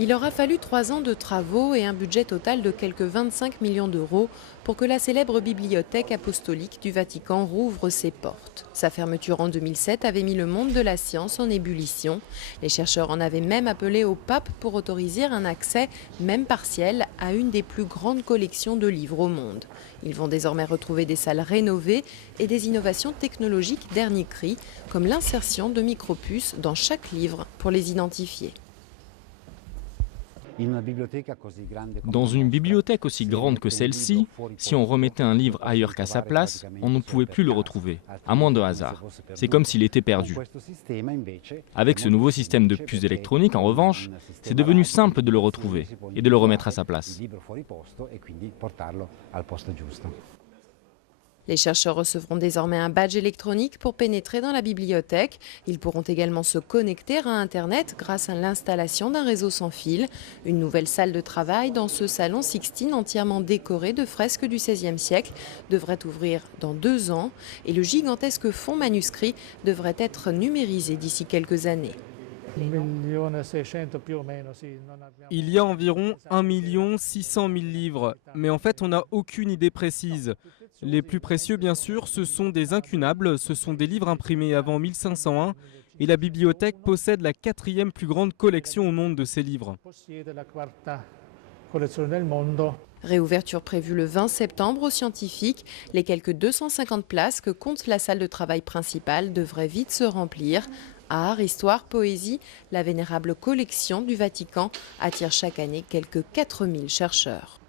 Il aura fallu 3 ans de travaux et un budget total de quelques 25 millions d'euros pour que la célèbre bibliothèque apostolique du Vatican rouvre ses portes. Sa fermeture en 2007 avait mis le monde de la science en ébullition. Les chercheurs en avaient même appelé au pape pour autoriser un accès, même partiel, à une des plus grandes collections de livres au monde. Ils vont désormais retrouver des salles rénovées et des innovations technologiques dernier cri, comme l'insertion de micropuces dans chaque livre pour les identifier. Dans une bibliothèque aussi grande que celle-ci, si on remettait un livre ailleurs qu'à sa place, on ne pouvait plus le retrouver, à moins de hasard. C'est comme s'il était perdu. Avec ce nouveau système de puces électroniques, en revanche, c'est devenu simple de le retrouver et de le remettre à sa place. Les chercheurs recevront désormais un badge électronique pour pénétrer dans la bibliothèque. Ils pourront également se connecter à Internet grâce à l'installation d'un réseau sans fil. Une nouvelle salle de travail dans ce salon Sixtine entièrement décoré de fresques du XVIe siècle devrait ouvrir dans 2 ans et le gigantesque fonds manuscrit devrait être numérisé d'ici quelques années. Il y a environ 1 600 000 livres, mais en fait on n'a aucune idée précise. Les plus précieux bien sûr, ce sont des incunables, ce sont des livres imprimés avant 1501 et la bibliothèque possède la 4e plus grande collection au monde de ces livres. Réouverture prévue le 20 septembre aux scientifiques. Les quelques 250 places que compte la salle de travail principale devraient vite se remplir. Art, histoire, poésie, la vénérable collection du Vatican attire chaque année quelques 4000 chercheurs.